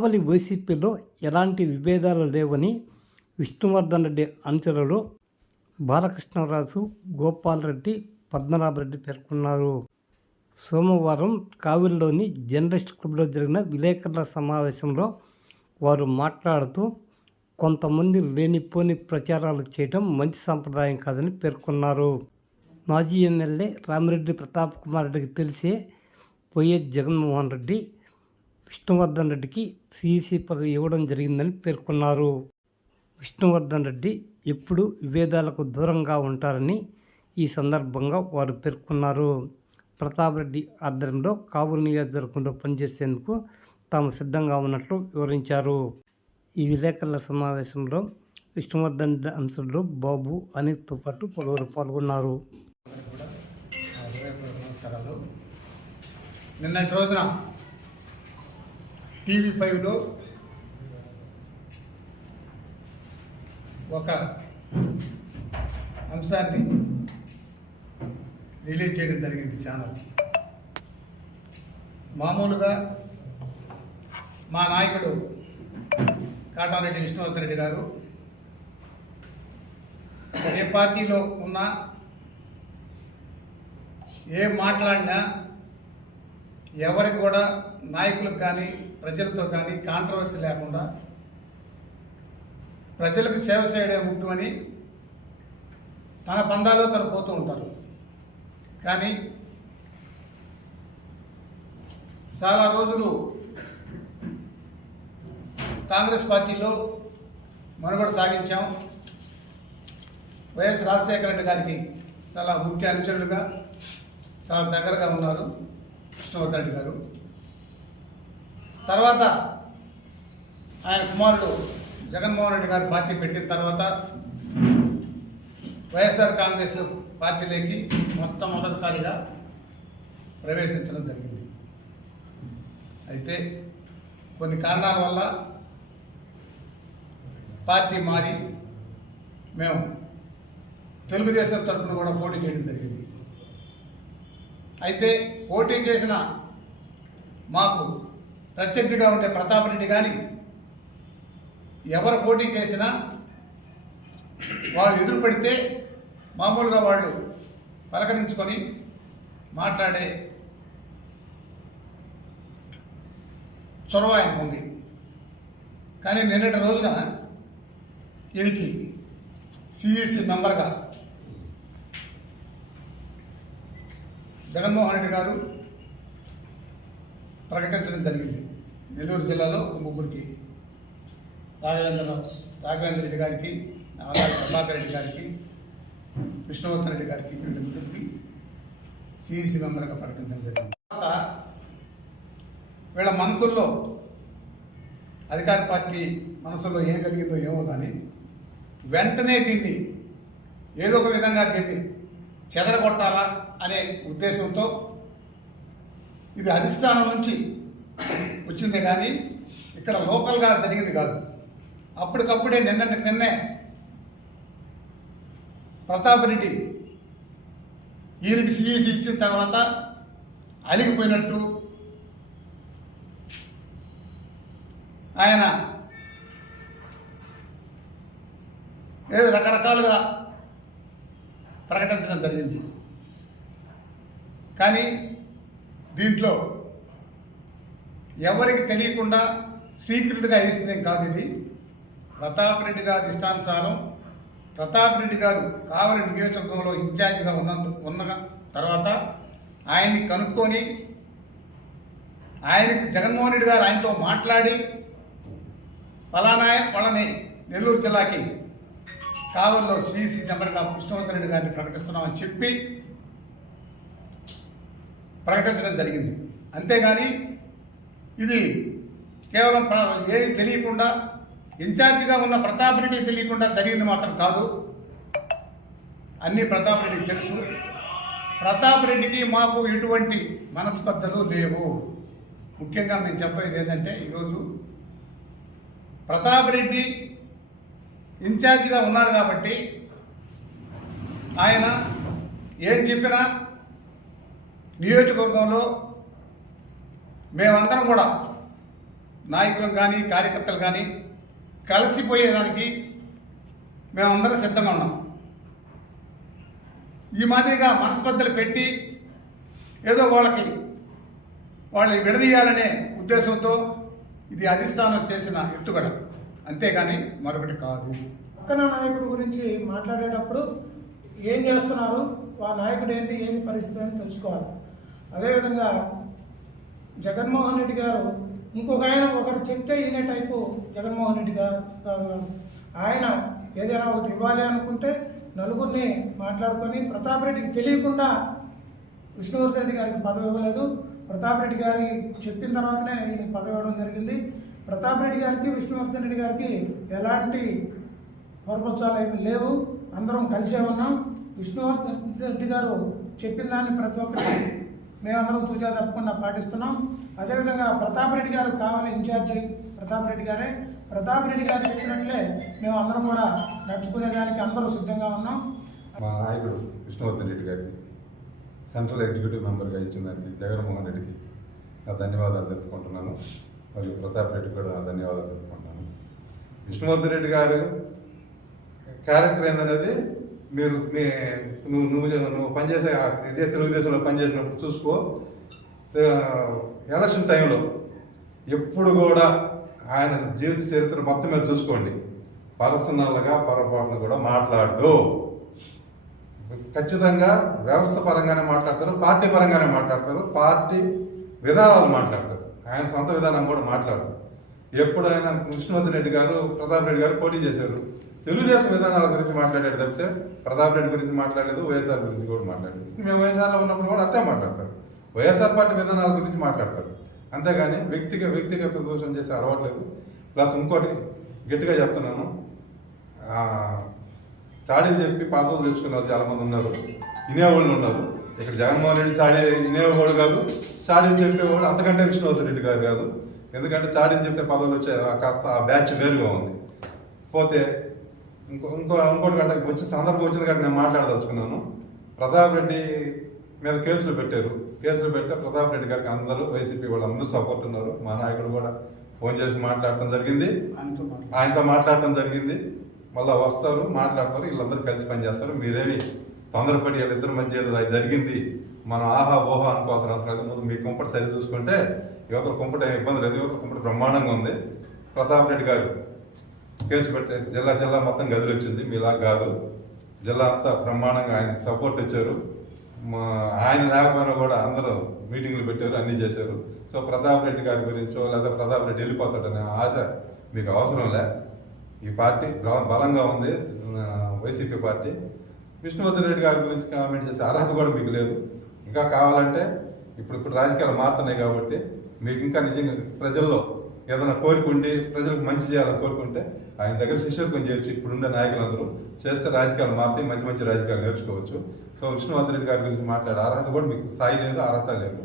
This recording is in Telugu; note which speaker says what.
Speaker 1: కావలి వైసీపీలో ఎలాంటి విభేదాలు లేవని విష్ణువర్ధన్ రెడ్డి అనుచరులు బాలకృష్ణరాజు గోపాలరెడ్డి పద్మనాభరెడ్డి పేర్కొన్నారు. సోమవారం కావిలిలోని జర్నలిస్ట్ క్లబ్లో జరిగిన విలేకరుల సమావేశంలో వారు మాట్లాడుతూ కొంతమంది లేనిపోని ప్రచారాలు చేయడం మంచి సంప్రదాయం కాదని పేర్కొన్నారు. మాజీ ఎమ్మెల్యే రామిరెడ్డి ప్రతాప్ కుమార్ రెడ్డికి తెలిసే వైఎస్ జగన్మోహన్ రెడ్డి విష్ణువర్ధన్ రెడ్డికి సిఈసి పదవి ఇవ్వడం జరిగిందని పేర్కొన్నారు. విష్ణువర్ధన్ రెడ్డి ఎప్పుడు విభేదాలకు దూరంగా ఉంటారని ఈ సందర్భంగా వారు పేర్కొన్నారు. ప్రతాప్ రెడ్డి ఆధ్వర్యంలో కావూరు నియోజకవర్గంలో పనిచేసేందుకు తాము సిద్ధంగా ఉన్నట్లు వివరించారు. ఈ విలేకరుల సమావేశంలో విష్ణువర్ధన్ రెడ్డి అంశంలో బాబు అనిత్తో పాటు పలువురు పాల్గొన్నారు.
Speaker 2: నిన్నటి రోజున టీవీ ఫైవ్లో ఒక అంశాన్ని రిలీజ్ చేయడం జరిగింది ఛానల్. మామూలుగా మా నాయకుడు కాటారెడ్డి విష్ణువర్ధన్ రెడ్డి గారు ఏ పార్టీలో ఉన్నా ఏం మాట్లాడినా ఎవరికి కూడా నాయకులకు కానీ ప్రజలతో కానీ కాంట్రవర్సీ లేకుండా ప్రజలకు సేవ చేయడం ముఖ్యమని తన పందాలో తను పోతూ ఉంటారు. కానీ చాలా రోజులు కాంగ్రెస్ పార్టీలో మనుగడ సాగించాం. వైఎస్ రాజశేఖర రెడ్డి గారికి చాలా ముఖ్య అనుచరులుగా చాలా దగ్గరగా ఉన్నారు కృష్ణవర్ధన్ రెడ్డి గారు. తర్వాత ఆయన కుమారుడు జగన్మోహన్ రెడ్డి గారు పార్టీ పెట్టిన తర్వాత వైఎస్ఆర్ కాంగ్రెస్లో పార్టీలోకి మొట్టమొదటిసారిగా ప్రవేశించడం జరిగింది. అయితే కొన్ని కారణాల వల్ల పార్టీ మారి మేము తెలుగుదేశం తరఫున కూడా పోటీ చేయడం జరిగింది. అయితే పోటీ చేసిన మాకు ప్రత్యర్థిగా ఉండే ప్రతాపరెడ్డి కానీ ఎవరు పోటీ చేసినా వాళ్ళు ఎదురు పెడితే మామూలుగా వాళ్ళు పలకరించుకొని మాట్లాడే చొరవ ఆయనకు ఉంది. కానీ నిన్నటి రోజున ఈయనకి సిఈసి మెంబర్గా జగన్మోహన్ రెడ్డి గారు ప్రకటించడం జరిగింది. నెల్లూరు జిల్లాలో ముగ్గురికి రాఘవేంద్ర రాఘవేంద్ర రెడ్డి గారికి ఆదాయ ప్రభాకర్ రెడ్డి గారికి విష్ణువర్ధన్ రెడ్డి గారికి వీళ్ళ ముగ్గురికి సిఈసి మెంబర్గా ప్రకటించడం జరిగింది. తర్వాత వీళ్ళ మనసుల్లో అధికార పార్టీ మనసులో ఏం కలిగిందో ఏమో కానీ వెంటనే దీన్ని ఏదో ఒక విధంగా దీన్ని చెదరగొట్టాలా అనే ఉద్దేశంతో ఇది అధిష్టానం నుంచి వచ్చింది కానీ ఇక్కడ లోకల్గా జరిగింది కాదు. అప్పటికప్పుడే నిన్న నిన్నే ప్రతాప్ రెడ్డి ఈయనకి సిఈసి ఇచ్చిన తర్వాత అలిగిపోయినట్టు ఆయన ఏదో రకరకాలుగా ప్రకటించడం జరిగింది. కానీ దీంట్లో ఎవరికి తెలియకుండా సీక్రెట్గా వేసింది కాదు ఇది. ప్రతాప్ రెడ్డి గారి ఇష్టానుసారం ప్రతాప్ రెడ్డి గారు కావలి నియోజకవర్గంలో ఇన్ఛార్జిగా ఉన్న ఉన్న తర్వాత ఆయన్ని కనుక్కొని ఆయనకి జగన్మోహన్ రెడ్డి గారు ఆయనతో మాట్లాడి ఫలానా వాళ్ళని నెల్లూరు జిల్లాకి కావల్లో శ్రీసీ నెంబర్గా కృష్ణవర్ధన్ రెడ్డి గారిని ప్రకటిస్తున్నామని చెప్పి ప్రకటించడం జరిగింది. అంతేగాని ఇది కేవలం ఏది ఏమి తెలియకుండా ఇన్ఛార్జిగా ఉన్న ప్రతాప్ రెడ్డి తెలియకుండా జరిగింది మాత్రం కాదు. అన్నీ ప్రతాప్ రెడ్డికి తెలుసు. ప్రతాప్ రెడ్డికి మాకు ఎటువంటి మనస్పర్ధలు లేవు. ముఖ్యంగా నేను చెప్పేది ఏంటంటే ఈరోజు ప్రతాప్ రెడ్డి ఇన్ఛార్జిగా ఉన్నారు కాబట్టి ఆయన ఏం చెప్పినా నియోజకవర్గంలో మేమందరం కూడా నాయకులం కానీ కార్యకర్తలు కానీ కలిసిపోయేదానికి మేమందరం సిద్ధంగా ఉన్నాం. ఈ మాదిరిగా మనస్పర్ధలు పెట్టి ఏదో వాళ్ళకి వాళ్ళని విడదీయాలనే ఉద్దేశంతో ఇది అధిష్టానం చేసిన ఎత్తుగడ. అంతేగాని మరొకటి కాదు.
Speaker 3: పక్కన నాయకుడు గురించి మాట్లాడేటప్పుడు ఏం చేస్తున్నారు? ఆ నాయకుడు ఏంటి? ఏది పరిస్థితి అని తెలుసుకోవాలి. అదేవిధంగా జగన్మోహన్ రెడ్డి గారు ఇంకొక ఆయన ఒకరు చెప్తే ఈయన టైపు జగన్మోహన్ రెడ్డి గారు కాదు ఆయన ఏదైనా ఒకటి ఇవ్వాలి అనుకుంటే నలుగురిని మాట్లాడుకొని ప్రతాప్ రెడ్డికి తెలియకుండా విష్ణువర్ధన్ రెడ్డి గారికి పదవి ఇవ్వలేదు. ప్రతాప్ రెడ్డి గారి చెప్పిన తర్వాతనే ఈయన పదవి ఇవ్వడం జరిగింది. ప్రతాప్ రెడ్డి గారికి విష్ణువర్ధన్ రెడ్డి గారికి ఎలాంటి పొరపచ్చాలు ఏమి లేవు. అందరం కలిసే ఉన్నాం. విష్ణువర్ధన్ రెడ్డి గారు చెప్పిన దాన్ని ప్రతి ఒక్కరికి మేమందరం తూచా తప్పకుండా పాటిస్తున్నాం. అదేవిధంగా ప్రతాప్ రెడ్డి గారు కావాలి ఇన్ఛార్జి ప్రతాప్ రెడ్డి గారే. ప్రతాప్ రెడ్డి గారు చెప్పినట్లే మేము అందరం కూడా నడుచుకునేదానికి అందరూ సిద్ధంగా ఉన్నాం.
Speaker 4: మా నాయకుడు విష్ణువర్ధన్ రెడ్డి గారికి సెంట్రల్ ఎగ్జిక్యూటివ్ మెంబర్గా ఇచ్చిన జగన్మోహన్ రెడ్డికి నా ధన్యవాదాలు తెలుపుకుంటున్నాను. మరియు ప్రతాప్ రెడ్డి కూడా నా ధన్యవాదాలు తెలుపుకుంటున్నాను. విష్ణువర్ధన్ రెడ్డి గారు క్యారెక్టర్ ఏందనేది మీరు మీ నువ్వు నువ్వు నువ్వు పనిచేసే ఇదే తెలుగుదేశంలో పనిచేసినప్పుడు చూసుకో. ఎలక్షన్ టైంలో ఎప్పుడు కూడా ఆయన జీవిత చరిత్ర మొత్తం మీద చూసుకోండి. పర్సనల్గా పొరపాటున కూడా మాట్లాడు. ఖచ్చితంగా వ్యవస్థ పరంగానే మాట్లాడతారు పార్టీ పరంగానే మాట్లాడతారు పార్టీ విధానాలు మాట్లాడతారు. ఆయన సొంత విధానం కూడా మాట్లాడరు ఎప్పుడైనా కృష్ణవర్ధన్ రెడ్డి గారు ప్రతాప్ రెడ్డి గారు పోటీ చేశారు. తెలుగుదేశం విధానాల గురించి మాట్లాడాడు తప్పితే ప్రతాప్ రెడ్డి గురించి మాట్లాడలేదు వైఎస్ఆర్ గురించి కూడా మాట్లాడలేదు. మేము వైఎస్ఆర్లో ఉన్నప్పుడు కూడా అట్టే మాట్లాడతారు. వైఎస్ఆర్ పార్టీ విధానాల గురించి మాట్లాడతారు. అంతేగాని వ్యక్తిగత వ్యక్తిగత దోషం చేసే అలవాట్లేదు ప్లస్ ఇంకోటి గట్టిగా చెప్తున్నాను. ఆ, చాడీలు చెప్పి పాతలు తెచ్చుకునే వాళ్ళు చాలా ఉన్నారు. వినేవాళ్ళు ఉన్నారు. ఇక్కడ జగన్మోహన్ రెడ్డి చాడీ వినేవాడు కాదు. చాడీలు చెప్పేవాడు అంతకంటే విష్ణువర్ధన్ రెడ్డి గారు కాదు. ఎందుకంటే చాడీలు చెప్తే పదవులు వచ్చే కాస్త ఆ బ్యాచ్ వేరుగా ఉంది. పోతే ఇంకో ఇంకో ఇంకోటి కంటే వచ్చే సందర్భం వచ్చింది కాబట్టి నేను మాట్లాడదలుచుకున్నాను. ప్రతాప్ రెడ్డి మీద కేసులు పెట్టారు. కేసులు పెడితే ప్రతాప్ రెడ్డి గారికి అందరూ వైసీపీ వాళ్ళు అందరూ సపోర్ట్ ఉన్నారు. మా నాయకుడు కూడా ఫోన్ చేసి మాట్లాడటం జరిగింది.
Speaker 2: ఆయనతో మాట్లాడు
Speaker 4: ఆయనతో మాట్లాడటం జరిగింది. మళ్ళీ వస్తారు మాట్లాడతారు వీళ్ళందరూ కలిసి పనిచేస్తారు. మీరేమి తొందరపడి వీళ్ళిద్దరి మధ్య ఏదో అది జరిగింది. మనం ఆహా ఓహా అనుకోవాల్సిన అవసరం లేదు. ముందు మీ కుంపటి సరి చూసుకుంటే యువతల కుంపటి ఇబ్బంది లేదు. యువతల కుంపటి బ్రహ్మాండంగా ఉంది. ప్రతాప్ రెడ్డి గారు కేసు పెడితే జిల్లా జిల్లా మొత్తం గదిలు వచ్చింది మీలా కాదు. జిల్లా అంతా బ్రహ్మాండంగా ఆయన సపోర్ట్ ఇచ్చారు. మా ఆయన లేకపోయినా కూడా అందరూ మీటింగ్లు పెట్టారు అన్నీ చేశారు. సో ప్రతాప్ రెడ్డి గారి గురించో లేదా ప్రతాప్ రెడ్డి వెళ్ళిపోతాడనే ఆశ మీకు అవసరం లే. ఈ పార్టీ బలంగా ఉంది. YCP party. విష్ణువర్ధన్ రెడ్డి గారి గురించి కామెంట్ చేసే అర్హత కూడా మీకు లేదు. ఇంకా కావాలంటే ఇప్పుడు ఇప్పుడు రాజకీయాలు మారుతున్నాయి కాబట్టి మీకు ఇంకా నిజంగా ప్రజల్లో ఏదైనా కోరుకుంటే ప్రజలకు మంచి చేయాలని కోరుకుంటే ఆయన దగ్గర శిష్యులు చేయొచ్చు. ఇప్పుడున్న నాయకులందరూ చేస్తే రాజకీయాలు మారితే మంచి మంచి రాజకీయాలు నేర్చుకోవచ్చు. సో విష్ణువర్ధన్ రెడ్డి గారి గురించి మాట్లాడే అర్హత కూడా మీకు స్థాయి లేదు అర్హత లేదు.